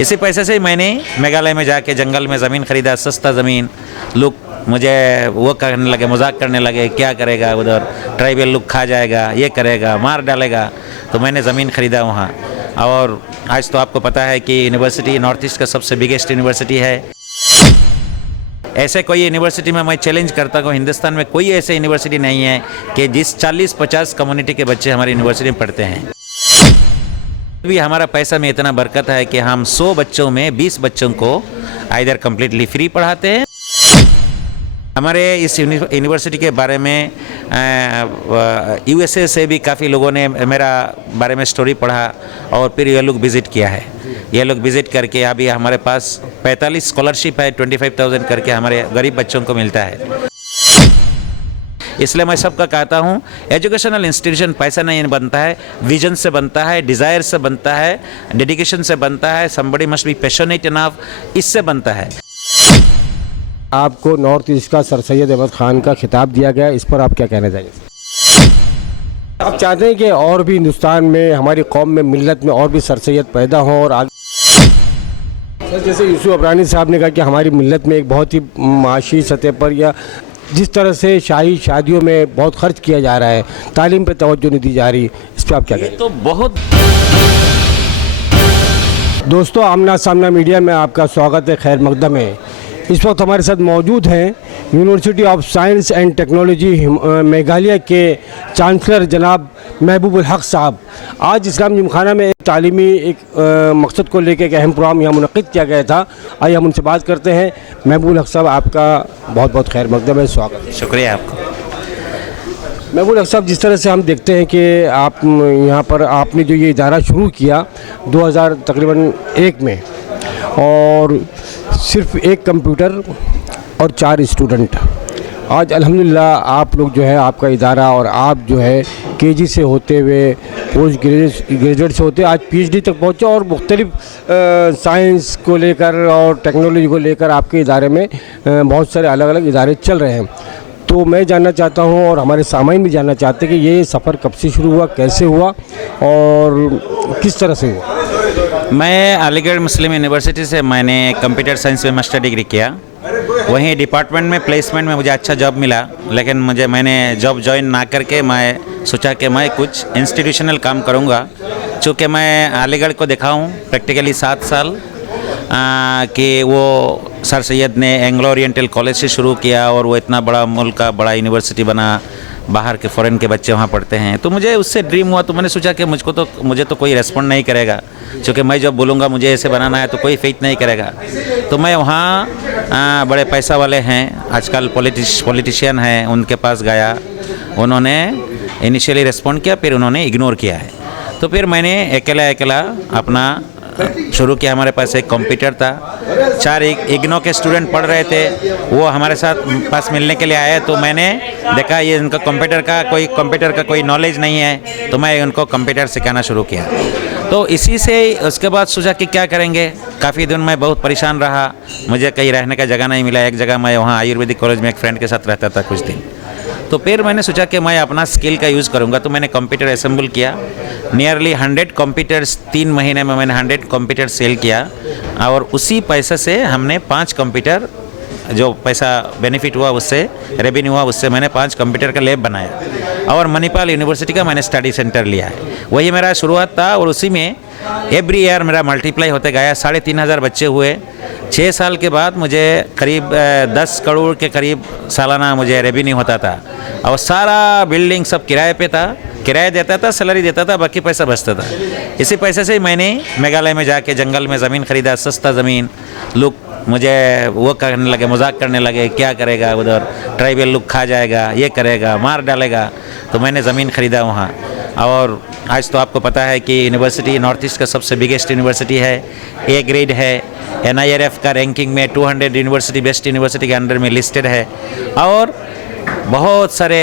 इसी पैसे से ही मैंने मेघालय में जाके जंगल में ज़मीन ख़रीदा, सस्ता ज़मीन। लोग मुझे वो करने लगे, मजाक करने लगे, क्या करेगा उधर, ट्राइबल लोग खा जाएगा, ये करेगा, मार डालेगा। तो मैंने ज़मीन ख़रीदा वहाँ। और आज तो आपको पता है कि यूनिवर्सिटी नॉर्थ ईस्ट का सबसे बिगेस्ट यूनिवर्सिटी है। ऐसे कोई यूनिवर्सिटी में मैं चैलेंज करता हूँ, हिंदुस्तान में कोई ऐसे यूनिवर्सिटी नहीं है कि जिस 40-50 कम्युनिटी के बच्चे हमारी यूनिवर्सिटी में पढ़ते हैं। भी हमारा पैसा में इतना बरकत है कि हम 100 बच्चों में 20 बच्चों को आइदर कम्प्लीटली फ्री पढ़ाते हैं। हमारे इस यूनिवर्सिटी के बारे में यूएसए से भी काफ़ी लोगों ने मेरा बारे में स्टोरी पढ़ा और फिर ये लोग विज़िट किया है। ये लोग विज़िट करके अभी हमारे पास 45 स्कॉलरशिप है, 25,000 करके हमारे गरीब बच्चों को मिलता है। इसलिए मैं सबका कहता हूँ, एजुकेशनल इंस्टीट्यूशन पैसा नहीं बनता है, विजन से बनता है, डिज़ायर से बनता है, डेडिकेशन से बनता है, somebody must be passionate enough, इससे बनता है। आपको नॉर्थ ईस्ट का सर सैयद अहमद खान का खिताब दिया गया, इस पर आप क्या कहना चाहेंगे? आप चाहते हैं कि और भी हिंदुस्तान में, हमारी कौम में, मिल्लत में और भी सर सैयद पैदा हों और आगे। सर, जैसे यूसुफ अबरानी साहब ने कहा कि हमारी मिल्लत में एक बहुत ही माशी सतह पर या जिस तरह से शाही शादियों में बहुत खर्च किया जा रहा है, तालीम पे तवज्जो नहीं दी जा रही, इस पर आप क्या कहें? तो बहुत दोस्तों, आमना सामना मीडिया में आपका स्वागत है, खैर मकदम है। इस वक्त हमारे साथ मौजूद हैं university of science and technology Meghalaya के चांसलर जनाब महबूबुल हक साहब। आज इस्लाम जिमखाना में एक तालीमी एक मकसद को लेकर एक अहम प्रोग्राम यहाँ मुनक़िद किया गया था। आइए हम उनसे बात करते हैं। महबूबुल हक साहब, आपका बहुत बहुत खैर मकदम है, स्वागत है। शुक्रिया आपको। महबूबुल हक साहब, जिस तरह से हम देखते हैं कि आप यहाँ पर आपने जो ये इदारा शुरू किया 2001 में, और सिर्फ एक कंप्यूटर और 4 स्टूडेंट, आज अल्हम्दुलिल्लाह आप लोग जो है, आपका इदारा और आप जो है केजी से होते हुए पोस्ट ग्रेजुएट से होते आज पीएचडी तक पहुँचे और मुख्तलिफ साइंस को लेकर और टेक्नोलॉजी को लेकर आपके इदारे में बहुत सारे अलग अलग इदारे चल रहे हैं। तो मैं जानना चाहता हूँ और हमारे सामाइन भी जानना चाहते हैं कि ये सफ़र कब से शुरू हुआ, कैसे हुआ और किस तरह से हुआ? मैं अलीगढ़ मुस्लिम यूनिवर्सिटी से मैंने कंप्यूटर साइंस में मास्टर डिग्री किया। वहीं डिपार्टमेंट में प्लेसमेंट में मुझे अच्छा जॉब मिला, लेकिन मैंने जॉब ज्वाइन ना करके मैं सोचा कि मैं कुछ इंस्टीट्यूशनल काम करूँगा। चूँकि मैं अलीगढ़ को देखा हूँ प्रैक्टिकली 7 साल कि वो सर सैयद ने एंग्लो ओरिएंटल कॉलेज से शुरू किया और वो इतना बड़ा मुल्क का बड़ा यूनिवर्सिटी बना, बाहर के फ़ॉरेन के बच्चे वहाँ पढ़ते हैं। तो मुझे उससे ड्रीम हुआ, तो मैंने सोचा कि मुझे तो कोई रेस्पॉन्ड नहीं करेगा, क्योंकि मैं जब बोलूँगा मुझे ऐसे बनाना है तो कोई फेथ नहीं करेगा। तो मैं वहाँ बड़े पैसा वाले हैं, आजकल पॉलिटिशियन हैं, उनके पास गया। उन्होंने इनिशियली रेस्पॉन्ड किया, फिर उन्होंने इग्नोर किया है। तो फिर मैंने अकेला अपना शुरू किया। हमारे पास एक कंप्यूटर था, 4 इग्नो के स्टूडेंट पढ़ रहे थे, वो हमारे साथ पास मिलने के लिए आए। तो मैंने देखा ये इनका कंप्यूटर का कोई नॉलेज नहीं है, तो मैं उनको कंप्यूटर सिखाना शुरू किया। तो इसी से उसके बाद सोचा कि क्या करेंगे। काफ़ी दिन मैं बहुत परेशान रहा, मुझे कहीं रहने का जगह नहीं मिला। एक जगह मैं वहाँ आयुर्वेदिक कॉलेज में एक फ्रेंड के साथ रहता था कुछ दिन। तो फिर मैंने सोचा कि मैं अपना स्किल का यूज़ करूँगा। तो मैंने कंप्यूटर असेंबल किया, नियरली 100 कंप्यूटर्स, 3 महीने में मैंने 100 कंप्यूटर सेल किया। और उसी पैसे से हमने 5 कंप्यूटर, जो पैसा बेनिफिट हुआ उससे, रेवेन्यू हुआ उससे, मैंने 5 कंप्यूटर का लैब बनाया और मणिपाल यूनिवर्सिटी का मैंने स्टडी सेंटर लिया है। वही मेरा शुरुआत था और उसी में एवरी ईयर मेरा मल्टीप्लाई होते गया। 3,500 बच्चे हुए। 6 साल के बाद मुझे करीब 10 करोड़ के करीब सालाना मुझे रेवेन्यू होता था, और सारा बिल्डिंग सब किराए पे था, किराया देता था, सैलरी देता था, बाकी पैसा बचता था। इसी पैसे से मैंने मेघालय में जाके जंगल में ज़मीन ख़रीदा, सस्ता ज़मीन। लोग मुझे वो करने लगे, मजाक करने लगे, क्या करेगा उधर, ट्राइबल लोग खा जाएगा, ये करेगा, मार डालेगा। तो मैंने ज़मीन ख़रीदा वहाँ। और आज तो आपको पता है कि यूनिवर्सिटी नॉर्थ ईस्ट का सबसे बिगेस्ट यूनिवर्सिटी है, A ग्रेड है, NIRF का रैंकिंग में 200 यूनिवर्सिटी बेस्ट यूनिवर्सिटी के अंडर में लिस्टेड है। और बहुत सारे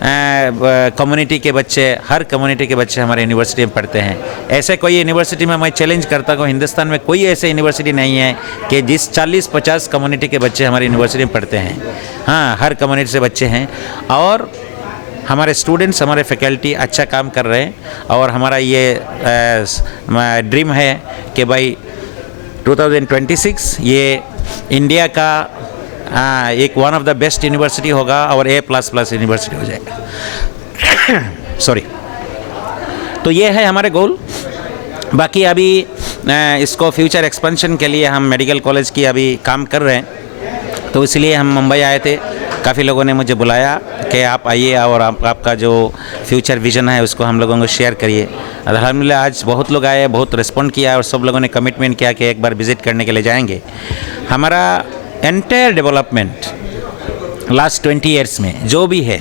कम्युनिटी के बच्चे, हर कम्युनिटी के बच्चे हमारे यूनिवर्सिटी में पढ़ते हैं। ऐसे कोई यूनिवर्सिटी में मैं चैलेंज करता हूँ, हिंदुस्तान में कोई ऐसे यूनिवर्सिटी नहीं है कि जिस 40-50 कम्युनिटी के बच्चे हमारी यूनिवर्सिटी में पढ़ते हैं। हाँ, हर कम्युनिटी से बच्चे हैं और हमारे स्टूडेंट्स, हमारे फैकल्टी अच्छा काम कर रहे हैं। और हमारा ये ड्रीम है कि भाई 2026 ये इंडिया का एक one of the best university होगा और A++ यूनिवर्सिटी हो जाएगा। सॉरी। तो ये है हमारे गोल। बाकी अभी इसको फ्यूचर एक्सपेंशन के लिए हम मेडिकल कॉलेज की अभी काम कर रहे हैं, तो इसलिए हम मुंबई आए थे। काफ़ी लोगों ने मुझे बुलाया कि आप आइए और आपका जो फ्यूचर विज़न है उसको हम लोगों को शेयर करिए। अल्हम्दुलिल्लाह आज बहुत लोग आए, बहुत रिस्पॉन्ड किया और सब लोगों ने कमिटमेंट किया कि एक बार विज़िट करने के लिए जाएंगे। हमारा एंटायर डेवलपमेंट लास्ट 20 ईयर्स में जो भी है,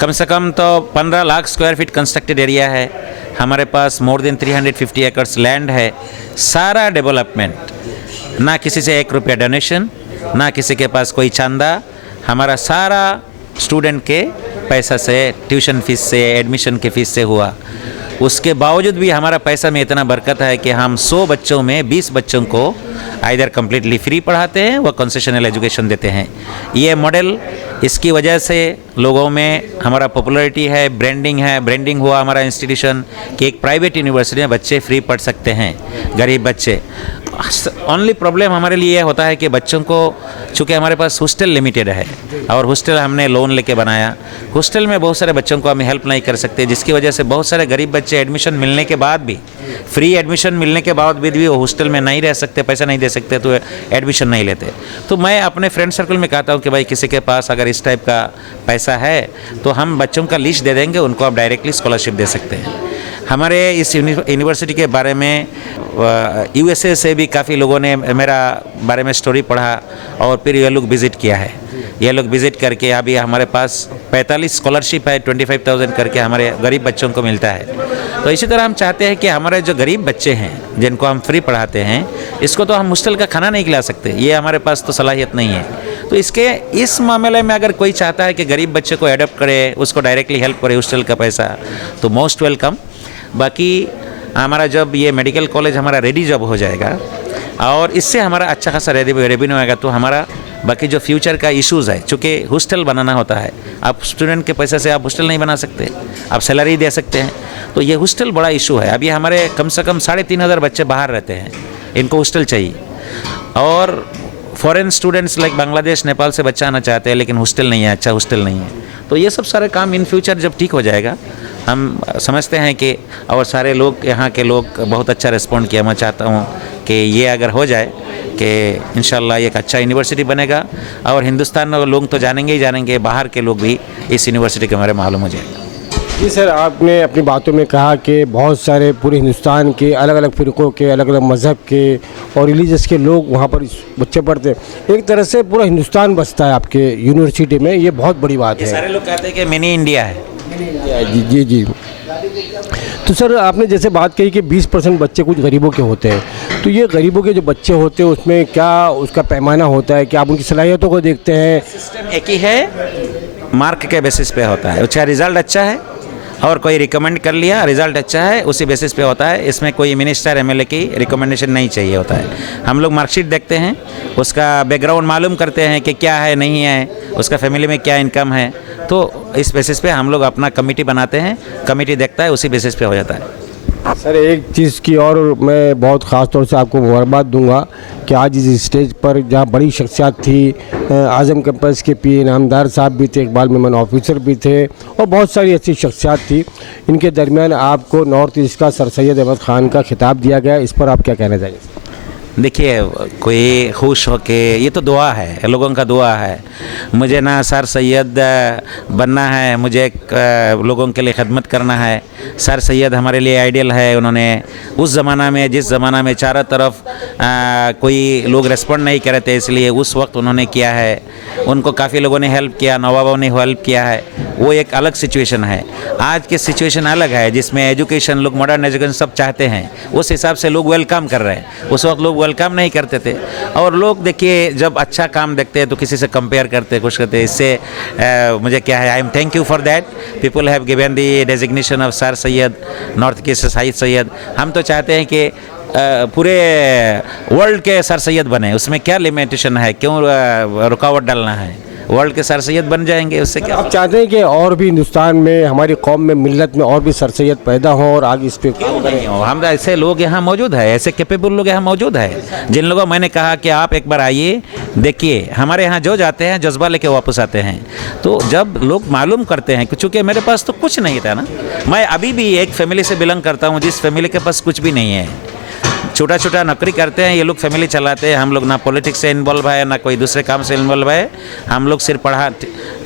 कम से कम तो 15 lakh square feet constructed area है। हमारे पास मोर देन 350 एकर्स लैंड है। सारा डेवलपमेंट, ना किसी से 1 रुपया डोनेशन, ना किसी के पास कोई चंदा, हमारा सारा स्टूडेंट के पैसा से, ट्यूशन फीस से, एडमिशन के फीस से हुआ। उसके बावजूद भी हमारा पैसा में इतना बरकत है कि हम 100 बच्चों में 20 बच्चों को आइदर कम्प्लीटली फ्री पढ़ाते हैं व कंसेशनल एजुकेशन देते हैं। ये मॉडल, इसकी वजह से लोगों में हमारा पॉपुलैरिटी है, ब्रांडिंग हुआ हमारा इंस्टीट्यूशन कि एक प्राइवेट यूनिवर्सिटी में बच्चे फ्री पढ़ सकते हैं, गरीब बच्चे। ओनली प्रॉब्लम हमारे लिए यह होता है कि बच्चों को, चूँकि हमारे पास हॉस्टल लिमिटेड है और हॉस्टल हमने लोन लेके बनाया, हॉस्टल में बहुत सारे बच्चों को हम हेल्प नहीं कर सकते, जिसकी वजह से बहुत सारे गरीब बच्चे एडमिशन मिलने के बाद भी, फ्री एडमिशन मिलने के बाद भी वो हॉस्टल में नहीं रह सकते, पैसा नहीं दे सकते, तो एडमिशन नहीं लेते। तो मैं अपने फ्रेंड सर्कल में कहता हूँ कि भाई किसी के पास अगर इस टाइप का पैसा है तो हम बच्चों का लिस्ट दे देंगे, उनको आप डायरेक्टली स्कॉलरशिप दे सकते हैं। हमारे इस यूनिवर्सिटी के बारे में USA से भी काफ़ी लोगों ने मेरा बारे में स्टोरी पढ़ा और फिर ये लोग विज़िट किया है। ये लोग विज़िट करके अभी हमारे पास 45 स्कॉलरशिप है, 25,000 करके हमारे गरीब बच्चों को मिलता है। तो इसी तरह हम चाहते हैं कि हमारे जो गरीब बच्चे हैं जिनको हम फ्री पढ़ाते हैं, इसको तो हम हॉस्टल का खाना नहीं खिला सकते, ये हमारे पास तो सलाहियत नहीं है। तो इस मामले में अगर कोई चाहता है कि गरीब बच्चे को एडॉप्ट करे, उसको डायरेक्टली हेल्प करे हॉस्टल का पैसा, तो मोस्ट वेलकम। बाकी हमारा जब ये मेडिकल कॉलेज हमारा रेडी जब हो जाएगा और इससे हमारा अच्छा खासा रेवेन्यू आएगा, तो हमारा बाकी जो फ्यूचर का इश्यूज़ है, चूँकि हॉस्टल बनाना होता है, आप स्टूडेंट के पैसे से आप हॉस्टल नहीं बना सकते, आप सैलरी दे सकते हैं, तो ये हॉस्टल बड़ा इशू है। अभी हमारे कम से कम 3,500 बच्चे बाहर रहते हैं, इनको हॉस्टल चाहिए। और foreign students like Bangladesh, Nepal से बच्चा आना चाहते हैं, लेकिन हॉस्टल नहीं है, अच्छा हॉस्टल नहीं है। तो ये सब सारे काम इन फ्यूचर जब ठीक हो जाएगा, हम समझते हैं कि, और सारे लोग यहाँ के लोग बहुत अच्छा रिस्पॉन्ड किया। मैं चाहता हूँ कि ये अगर हो जाए कि इंशाल्लाह एक अच्छा यूनिवर्सिटी बनेगा और हिंदुस्तान में लोग तो जानेंगे ही जानेंगे, बाहर के लोग भी इस यूनिवर्सिटी के बारे में मालूम हो जाएगा। जी सर, आपने अपनी बातों में कहा कि बहुत सारे पूरे हिंदुस्तान के अलग अलग फ़िरक़ों के, अलग अलग मज़हब के और रिलीजियस के लोग वहाँ पर बच्चे पढ़ते हैं। एक तरह से पूरा हिंदुस्तान बसता है आपके यूनिवर्सिटी में, ये बहुत बड़ी बात है। सारे लोग कहते हैं कि मिनी इंडिया है। जी जी। तो सर, आपने जैसे बात कही कि 20% बच्चे कुछ गरीबों के होते हैं, तो ये गरीबों के जो बच्चे होते हैं उसमें क्या उसका पैमाना होता है? क्या आप उनकी सलाहियतों को देखते हैं? सिस्टम एक ही है, मार्क के बेसिस पे होता है। उसका रिज़ल्ट अच्छा है और कोई रिकमेंड कर लिया, रिज़ल्ट अच्छा है, उसी बेसिस पे होता है। इसमें कोई मिनिस्टर MLA की रिकमेंडेशन नहीं चाहिए होता है। हम लोग मार्कशीट देखते हैं, उसका बैकग्राउंड मालूम करते हैं कि क्या है, नहीं है, उसका फैमिली में क्या इनकम है, तो इस बेसिस पे हम लोग अपना कमेटी बनाते हैं, कमेटी देखता है, उसी बेसिस पे हो जाता है। सर, एक चीज़ की और मैं बहुत ख़ास तौर से आपको मुबारकबाद दूंगा कि आज इस स्टेज पर जहाँ बड़ी शख्सियत थी, आज़म कैंपस के PA इनामदार साहब भी थे, इकबाल मेमन ऑफिसर भी थे और बहुत सारी ऐसी शख्सियत थी, इनके दरमियान आपको नॉर्थ ईस्ट का सर सैयद अहमद ख़ान का खिताब दिया गया। इस पर आप क्या कहना चाहेंगे? देखिए, कोई खुश हो के, ये तो दुआ है, लोगों का दुआ है। मुझे ना सर सैयद बनना है, मुझे लोगों के लिए खिदमत करना है। सर सैयद हमारे लिए आइडियल है। उन्होंने उस ज़माना में, जिस ज़माना में चारों तरफ कोई लोग रेस्पॉन्ड नहीं कर रहे थे, इसलिए उस वक्त उन्होंने किया है। उनको काफ़ी लोगों ने हेल्प किया, नवाबों ने हेल्प किया है। वो एक अलग सिचुएशन है। आज की सिचुएशन अलग है, जिसमें एजुकेशन, लोग मॉडर्न एजुकेशन सब चाहते हैं, उस हिसाब से लोग वेलकम कर रहे हैं। उस वक्त लोग वेलकम नहीं करते थे। और लोग देखिए, जब अच्छा काम देखते हैं तो किसी से कंपेयर करते हैं, कुछ करते हैं। इससे मुझे क्या है, I am thank you for that. People have given the designation of sir Syed, north के साहिद सैयद। हम तो चाहते हैं कि पूरे वर्ल्ड के सर सैयद बने, उसमें क्या लिमिटेशन है, क्यों रुकावट डालना है? वर्ल्ड के सर सैयद बन जाएंगे, उससे क्या। आप चाहते हैं कि और भी हिंदुस्तान में, हमारी कौम में, मिल्लत में और भी सर सैयद पैदा हों और आगे इस पे काम करें? नहीं हो, हम ऐसे लोग यहाँ मौजूद है, ऐसे कैपेबल लोग यहाँ मौजूद है, जिन लोगों मैंने कहा कि आप एक बार आइए, देखिए हमारे यहाँ जो जाते हैं जज्बा लेके वापस आते हैं। तो जब लोग मालूम करते हैं, चूँकि मेरे पास तो कुछ नहीं था ना, मैं अभी भी एक फैमिली से बिलोंग करता हूँ जिस फैमिली के पास कुछ भी नहीं है, छोटा छोटा नौकरी करते हैं ये लोग, फैमिली चलाते हैं। हम लोग ना पॉलिटिक्स से इन्वॉल्व है ना कोई दूसरे काम से इन्वॉल्व है, हम लोग सिर्फ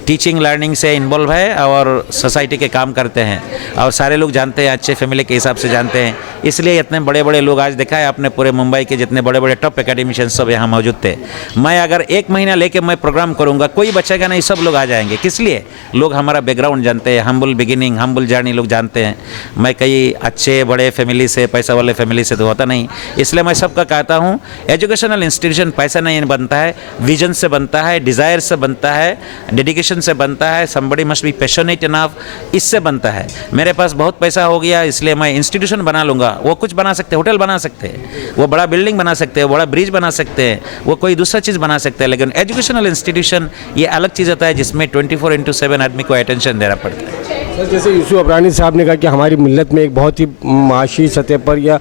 टीचिंग लर्निंग से इन्वॉल्व है और सोसाइटी के काम करते हैं। और सारे लोग जानते हैं, अच्छे फैमिली के हिसाब से जानते हैं, इसलिए इतने बड़े बड़े लोग आज देखा है आपने, पूरे मुंबई के जितने बड़े बड़े टॉप एकेडमिशियंस सब यहाँ मौजूद थे। मैं अगर 1 महीना लेके मैं प्रोग्राम करूँगा, कोई बचेगा नहीं, सब लोग आ जाएंगे। किस लिए? लोग हमारा बैकग्राउंड जानते हैं, हम्बल बिगिनिंग, हम्बल जर्नी लोग जानते हैं। मैं कई अच्छे बड़े फैमिली से, पैसा वाले फैमिली से तो होता नहीं, इसलिए मैं सबका कहता हूँ एजुकेशनल इंस्टीट्यूशन पैसा नहीं बनता है, विजन से बनता है, डिज़ायर से बनता है, डेडिकेशन से बनता है, somebody must be passionate enough, इससे बनता है। मेरे पास बहुत पैसा हो गया इसलिए मैं इंस्टीट्यूशन बना लूँगा, वो कुछ बना सकते हैं, होटल बना सकते हैं, वो बड़ा बिल्डिंग बना सकते हैं, बड़ा ब्रिज बना सकते हैं, वो कोई दूसरा चीज़ बना सकते हैं, लेकिन एजुकेशनल इंस्टीट्यूशन ये अलग चीज़ होता है जिसमें 24/7 आदमी को अटेंशन देना पड़ता है। सर, जैसे यूसुफ अबरानी साहब ने कहा कि हमारी मिल्लत में एक बहुत ही माशी सतह पर या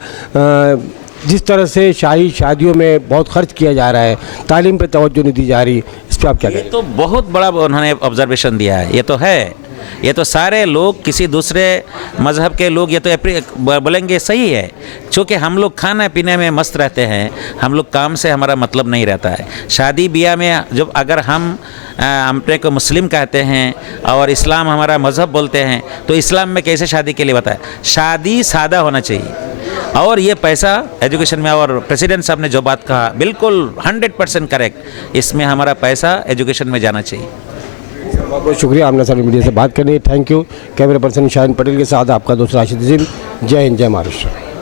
जिस तरह से शाही शादियों में बहुत खर्च किया जा रहा है, तालीम पे तवज्जो नहीं दी जा रही, इस पर आप क्या कहें? ये तो बहुत बड़ा उन्होंने ऑब्जर्वेशन दिया है, ये तो है, ये तो सारे लोग, किसी दूसरे मज़हब के लोग ये तो बोलेंगे सही है, क्योंकि हम लोग खाने पीने में मस्त रहते हैं, हम लोग काम से हमारा मतलब नहीं रहता है। शादी ब्याह में जब अगर हम अपने को मुस्लिम कहते हैं और इस्लाम हमारा मज़हब बोलते हैं, तो इस्लाम में कैसे शादी के लिए बताया? शादी सादा होना चाहिए, और ये पैसा एजुकेशन में, और प्रेसिडेंट साहब ने जो बात कहा बिल्कुल 100% करेक्ट, इसमें हमारा पैसा एजुकेशन में जाना चाहिए। बहुत बहुत शुक्रिया आपने सर मीडिया से बात करनी है, thank you. Camera person Shaheen Patel के साथ आपका दोस्त राशिद अजीम। जय हिंद, जय महाराष्ट्र।